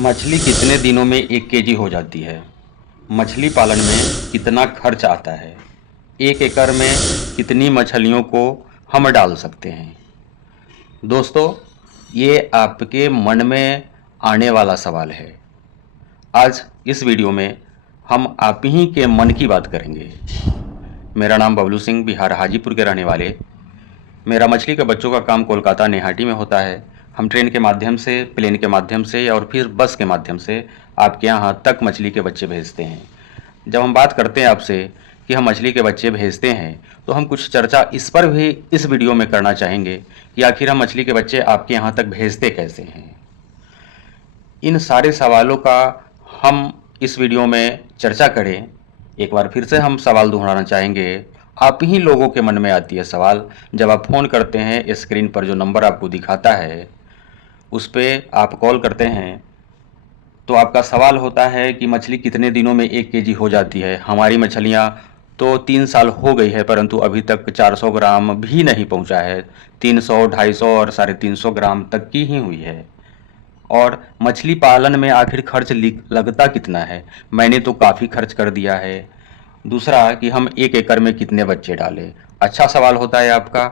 मछली कितने दिनों में 1 केजी हो जाती है? मछली पालन में कितना खर्च आता है? 1 एकड़ में कितनी मछलियों को हम डाल सकते हैं? दोस्तों, ये आपके मन में आने वाला सवाल है। आज इस वीडियो में हम आप ही के मन की बात करेंगे। मेरा नाम बबलू सिंह, बिहार हाजीपुर के रहने वाले। मेरा मछली के बच्चों का काम कोलकाता नेहाटी में होता है। हम ट्रेन के माध्यम से, प्लेन के माध्यम से और फिर बस के माध्यम से आपके यहाँ तक मछली के बच्चे भेजते हैं। जब हम बात करते हैं आपसे कि हम मछली के बच्चे भेजते हैं, तो हम कुछ चर्चा इस पर भी इस वीडियो में करना चाहेंगे कि आखिर हम मछली के बच्चे आपके यहाँ तक भेजते कैसे हैं। इन सारे सवालों का हम इस वीडियो में चर्चा करें। एक बार फिर से हम सवाल दोहराना चाहेंगे। आप ही लोगों के मन में आती है सवाल, जब आप फ़ोन करते हैं, स्क्रीन पर जो नंबर आपको दिखाता है उस पर आप कॉल करते हैं, तो आपका सवाल होता है कि मछली कितने दिनों में 1 केजी हो जाती है। हमारी मछलियाँ तो 3 साल हो गई है, परंतु अभी तक 400 ग्राम भी नहीं पहुँचा है। 300, 250 और 350 ग्राम तक की ही हुई है। और मछली पालन में आखिर खर्च लगता कितना है? मैंने तो काफ़ी खर्च कर दिया है। दूसरा कि हम 1 एकड़ में कितने बच्चे डालें? अच्छा सवाल होता है आपका।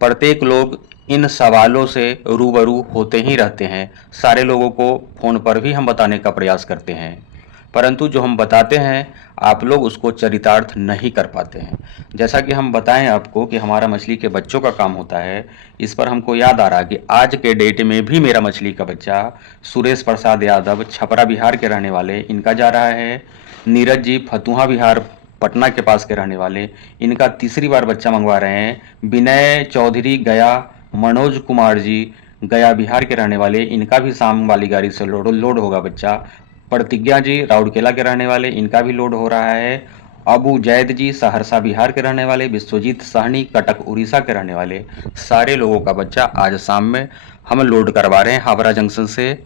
प्रत्येक लोग इन सवालों से रूबरू होते ही रहते हैं। सारे लोगों को फ़ोन पर भी हम बताने का प्रयास करते हैं, परंतु जो हम बताते हैं आप लोग उसको चरितार्थ नहीं कर पाते हैं। जैसा कि हम बताएं आपको कि हमारा मछली के बच्चों का काम होता है, इस पर हमको याद आ रहा कि आज के डेट में भी मेरा मछली का बच्चा सुरेश प्रसाद यादव, छपरा बिहार के रहने वाले, इनका जा रहा है। नीरज जी, फतुहा बिहार पटना के पास के रहने वाले, इनका तीसरी बार बच्चा मंगवा रहे हैं। विनय चौधरी गया, मनोज कुमार जी गया बिहार के रहने वाले, इनका भी शाम वाली गाड़ी से लोड होगा बच्चा। प्रतिज्ञा जी राउरकेला के रहने वाले, इनका भी लोड हो रहा है। अबू जैद जी सहरसा बिहार के रहने वाले, विश्वजीत सहनी कटक उड़ीसा के रहने वाले, सारे लोगों का बच्चा आज शाम में हम लोड करवा रहे हैं हावड़ा जंक्शन से,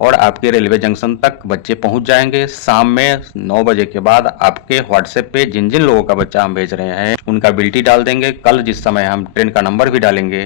और आपके रेलवे जंक्शन तक बच्चे पहुंच जाएंगे। शाम में 9 बजे के बाद आपके व्हाट्सएप पे जिन जिन लोगों का बच्चा हम भेज रहे हैं उनका बिल्टी डाल देंगे। कल जिस समय हम ट्रेन का नंबर भी डालेंगे,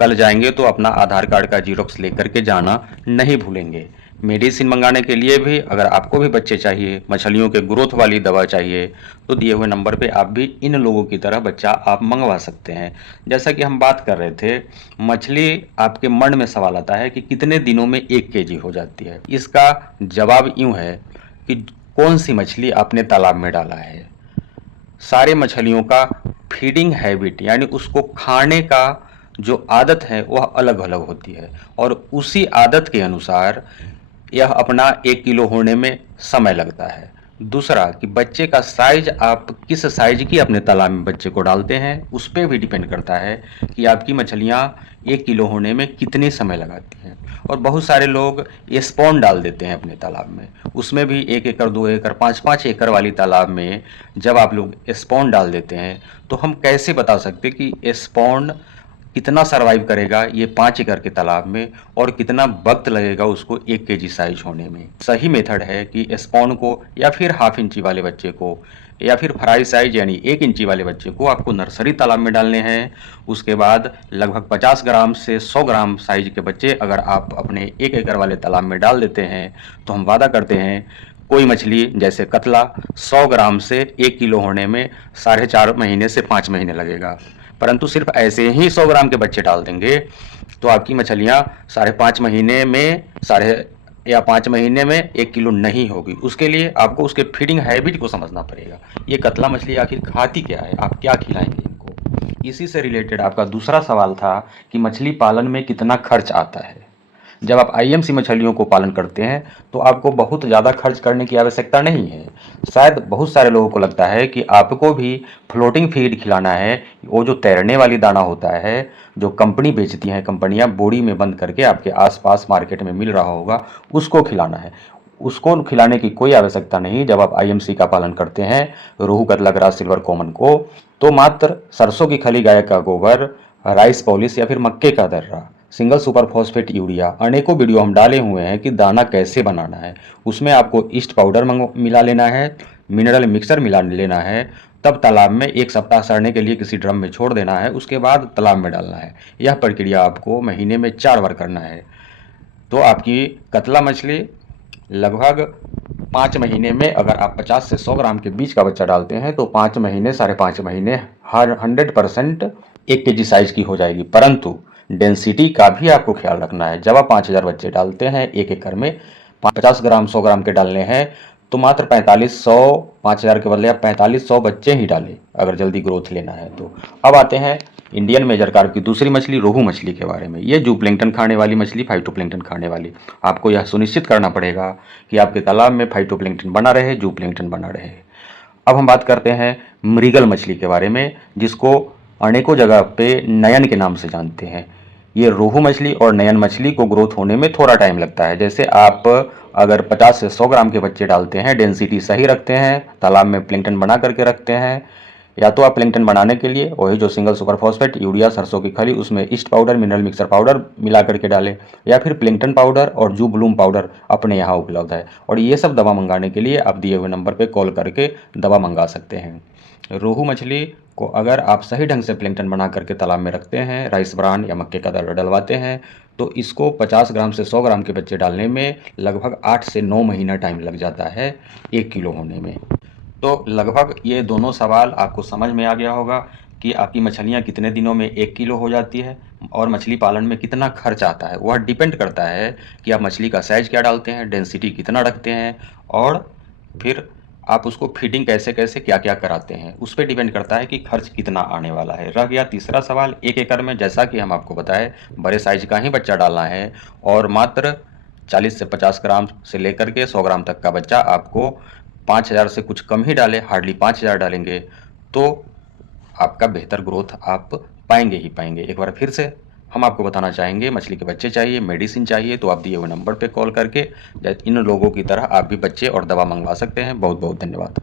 कल जाएंगे तो अपना आधार कार्ड का जीरोक्स लेकर के जाना नहीं भूलेंगे। मेडिसिन मंगाने के लिए भी अगर आपको भी बच्चे चाहिए, मछलियों के ग्रोथ वाली दवा चाहिए, तो दिए हुए नंबर पे आप भी इन लोगों की तरह बच्चा आप मंगवा सकते हैं। जैसा कि हम बात कर रहे थे, मछली, आपके मन में सवाल आता है कि कितने दिनों में 1 केजी हो जाती है। इसका जवाब यूं है कि कौन सी मछली आपने तालाब में डाला है। सारे मछलियों का फीडिंग हैबिट यानी उसको खाने का जो आदत है वह अलग अलग होती है, और उसी आदत के अनुसार यह अपना 1 किलो होने में समय लगता है। दूसरा कि बच्चे का साइज, आप किस साइज की अपने तालाब में बच्चे को डालते हैं उस पर भी डिपेंड करता है कि आपकी मछलियाँ 1 किलो होने में कितने समय लगाती हैं। और बहुत सारे लोग स्पॉन डाल देते हैं अपने तालाब में, उसमें भी 1 एकड़, 2 एकड़, 5-5 एकड़ वाली तालाब में जब आप लोग स्पॉन डाल देते हैं, तो हम कैसे बता सकते कि स्पॉन कितना सरवाइव करेगा ये 5 एकड़ के तालाब में, और कितना वक्त लगेगा उसको 1 केजी साइज होने में। सही मेथड है कि स्पॉन को या फिर हाफ इंची वाले बच्चे को या फिर फ्राई साइज यानी 1 इंची वाले बच्चे को आपको नर्सरी तालाब में डालने हैं। उसके बाद लगभग 50 ग्राम से 100 ग्राम साइज के बच्चे अगर आप अपने 1 एकड़ वाले तालाब में डाल देते हैं, तो हम वादा करते हैं कोई मछली जैसे कतला 100 ग्राम से 1 किलो होने में 4.5 महीने से 5 महीने लगेगा। परंतु सिर्फ ऐसे ही 100 ग्राम के बच्चे डाल देंगे तो आपकी मछलियाँ 5.5 महीने में 5 महीने में 1 किलो नहीं होगी। उसके लिए आपको उसके फीडिंग हैबिट को समझना पड़ेगा। ये कतला मछली आखिर खाती क्या है, आप क्या खिलाएंगे इनको। इसी से रिलेटेड आपका दूसरा सवाल था कि मछली पालन में कितना खर्च आता है। जब आप आईएमसी मछलियों को पालन करते हैं तो आपको बहुत ज़्यादा खर्च करने की आवश्यकता नहीं है। शायद बहुत सारे लोगों को लगता है कि आपको भी फ्लोटिंग फीड खिलाना है, वो जो तैरने वाली दाना होता है जो कंपनी बेचती हैं, कंपनियां बोरी में बंद करके आपके आसपास मार्केट में मिल रहा होगा, उसको खिलाना है। उसको खिलाने की कोई आवश्यकता नहीं। जब आप आईएमसी का पालन करते हैं, रोहू, कतला, ग्रास सिल्वर कॉमन को, तो मात्र सरसों की खली, गाय का गोबर, राइस पॉलिश या फिर मक्के का दर्रा, सिंगल सुपर फॉस्फेट यूरिया, अनेकों वीडियो हम डाले हुए हैं कि दाना कैसे बनाना है। उसमें आपको ईस्ट पाउडर मिला लेना है, मिनरल मिक्सर मिला लेना है, तब तालाब में 1 सप्ताह सड़ने के लिए किसी ड्रम में छोड़ देना है, उसके बाद तालाब में डालना है। यह प्रक्रिया आपको महीने में 4 बार करना है। तो आपकी कतला मछली लगभग 5 महीने में अगर आप 50 से 100 ग्राम के बीच का बच्चा डालते हैं तो 5 महीने, साढ़े 5 महीने हर 100% 1 केजी साइज की हो जाएगी। परंतु डेंसिटी का भी आपको ख्याल रखना है। जब आप 5000 बच्चे डालते हैं 1 एकड़ में, 50 ग्राम 100 ग्राम के डालने हैं तो मात्र 4500, 5000 के बदले आप 4500 बच्चे ही डालें अगर जल्दी ग्रोथ लेना है तो। अब आते हैं इंडियन मेजर कार्प की दूसरी मछली, रोहू मछली के बारे में। ये जूप्लैंक्टन खाने वाली मछली, फाइटोप्लैंक्टन खाने वाली। आपको यह सुनिश्चित करना पड़ेगा कि आपके तालाब में फाइटोप्लैंक्टन बना रहे, जूप्लैंक्टन बना रहे। अब हम बात करते हैं मृगल मछली के बारे में, जिसको अनेकों जगह पे नयन के नाम से जानते हैं। ये रोहू मछली और नयन मछली को ग्रोथ होने में थोड़ा टाइम लगता है। जैसे आप अगर 50 से 100 ग्राम के बच्चे डालते हैं, डेंसिटी सही रखते हैं, तालाब में प्लैंक्टन बना करके रखते हैं, या तो आप प्लैंक्टन बनाने के लिए वही जो सिंगल सुपर फॉस्फेट, यूरिया, सरसों की खली, उसमें east powder, mineral mixer powder मिला करके डालें, या फिर प्लैंक्टन पाउडर और जू ब्लूम पाउडर अपने यहाँ उपलब्ध है। और ये सब दवा मंगाने के लिए आप दिए हुए नंबर पर कॉल करके दवा मंगा सकते हैं। रोहू मछली को अगर आप सही ढंग से प्लैंक्टन बना करके तालाब में रखते हैं, राइस ब्रान या मक्के का दाना डलवाते हैं, तो इसको 50 ग्राम से 100 ग्राम के बच्चे डालने में लगभग 8 से 9 महीना टाइम लग जाता है 1 किलो होने में। तो लगभग ये दोनों सवाल आपको समझ में आ गया होगा कि आपकी मछलियाँ कितने दिनों में 1 किलो हो जाती है और मछली पालन में कितना खर्च आता है। वह डिपेंड करता है कि आप मछली का साइज़ क्या डालते हैं, डेंसिटी कितना रखते हैं, और फिर आप उसको फीडिंग कैसे कैसे क्या क्या कराते हैं, उस पर डिपेंड करता है कि खर्च कितना आने वाला है। रह गया तीसरा सवाल, 1 एकड़ में जैसा कि हम आपको बताएं बड़े साइज का ही बच्चा डालना है और मात्र 40 से 50 ग्राम से लेकर के 100 ग्राम तक का बच्चा आपको 5000 से कुछ कम ही डालें, हार्डली 5000 डालेंगे तो आपका बेहतर ग्रोथ आप पाएंगे ही पाएंगे। एक बार फिर से हम आपको बताना चाहेंगे, मछली के बच्चे चाहिए, मेडिसिन चाहिए, तो आप दिए हुए नंबर पे कॉल करके इन लोगों की तरह आप भी बच्चे और दवा मंगवा सकते हैं। बहुत बहुत धन्यवाद।